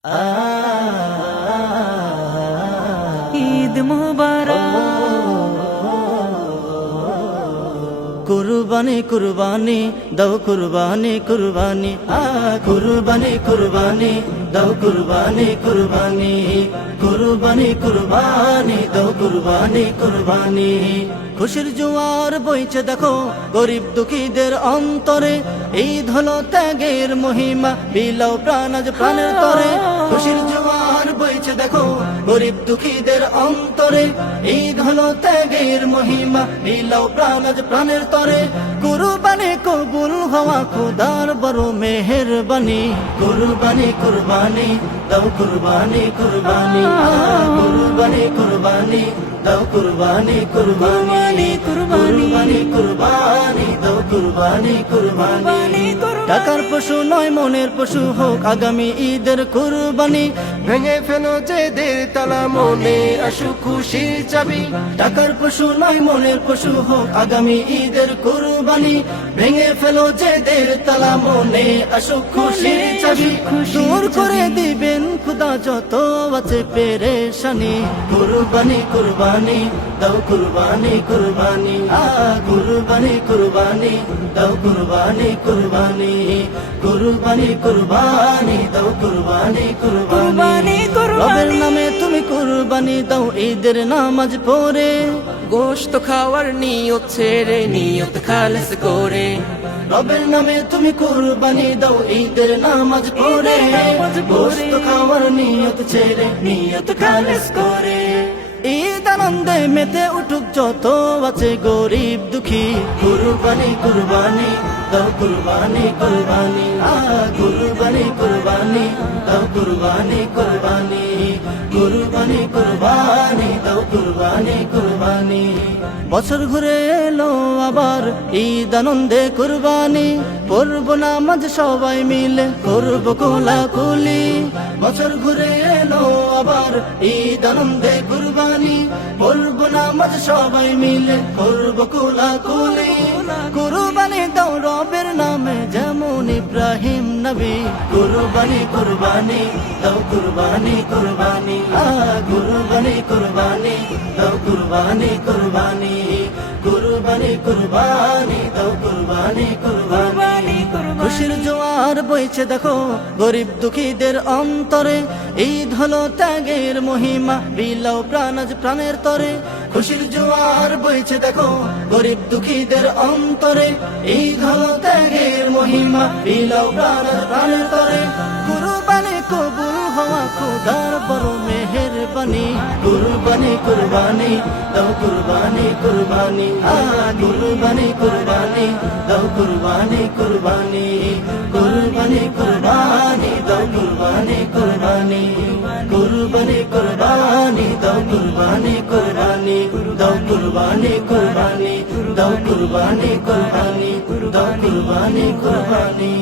ঈদ মুবারক। কুরবানি কুরবানি দাও কুরবানি কুরবানি কুরবানি কুরবানি দাও কুরবানি কুরবানি কুরবানি কুরবানি দাও কুরবানি কুরবানি। খুশির জোয়ার বইছে দেখো গরিব দুঃখীদের অন্তরে, ঈদ হলো ত্যাগের মহিমা বিলাও প্রাণ আজ প্রাণের তরে। খুশির জোয়ার বইছে দেখো গরিব দুঃখীদের অন্তরে, ঈদ হলো ত্যাগের মহিমা বিলাও প্রাণ আজ প্রাণের তরে। কুরবানি কবুল হওয়া খোদার বড় মেহেরবানি, কুরবানি কুরবানি দাও কুরবানি কুরবানি কুরবানি কুরবানি দাও কুরবানি কুরবানি কুরবানি কুরবানি দাও কুরবানি কুরবানি। টাকার পশু নয় মনের পশু হোক আগামী ঈদের কুরবানি, ভেঙে ফেলো যেদের তালা মনে আসুক খুশির চাবি। টাকার পশু নয় মনের পশু হোক আগামী ঈদের কুরবানি, ভেঙে ফেলো যেদের তালা মনে আসুক খুশির চাবি। দূর করে দিবেন খুদা যত আছে পেরেশানি, কুরবানি কুরবানি দাও কুরবানি কুরবানি কুরবানি কুরবানি দাও কুরবানি কুরবানি কুরবানি কুরবানি দাও কুরবানি কুরবানি। রবের নামে তুমি কুরবানি দাও ঈদের নামাজ পড়ে, গোশত খাওয়ার নিয়ত ছেড়ে নিয়ত খালেস করে। রবের নামে তুমি কুরবানি দাও ঈদের নামাজ পড়ে, গোশত খাওয়ার নিয়ত ছেড়ে নিয়ত খালেস করে। ঈদ আনন্দে মেতে উঠুক যত আছে গরিব দুঃখী, কুরবানি কুরবানি দাও কুরবানি কুরবানি কুরবানি কুরবানি দাও কুরবানি কুরবানি কুরবানি কুরবানি দাও কুরবানি কুরবানি। বছর ঘুরে এলো আবার ঈদ আনন্দে কুরবানি, পড়ব নামাজ সবাই মিলে করব কোলাকুলি। বছর ঘুরে এলো আবার ঈদ আনন্দে কুরবানি, পড়ব নামাজ সবাই মিলে করব কোলাকুলি। কুরবানি দাও রবের নামে যেমন ইব্রাহিম নবী, কুরবানি কুরবানি দাও কুরবানি কুরবানি কুরবানি কুরবানি দাও কুরবানি কুরবানি কুরবানি কুরবানি দাও কুরবানি কুরবানি। খুশির জোয়ার বইছে দেখো গরিব দুঃখীদের অন্তরে, ঈদ হলো ত্যাগের মহিমা বিলাও প্রাণ আজ প্রাণের তরে। খুশির জোয়ার বইছে দেখো গরিব দুঃখীদের অন্তরে, ঈদ হলো ত্যাগের মহিমা বিলাও প্রাণ আজ প্রাণের তরে। কুরবানি কবুল হওয়া খোদার বড় মেহেরবানি, কুরবানি কুরবানি দাও কুরবানি কুরবানি কুরবানি কুরবানি দাও কুরবানি কুরবানি কুরবানি কুরবানি দাও কুরবানি কুরবানি কুরবানি কুরবানি দাও কুরবানি কুরবানি দাও কুরবানি কুরবানি দাও কুরবানি কুরবানি দাও কুরবানি কুরবানি।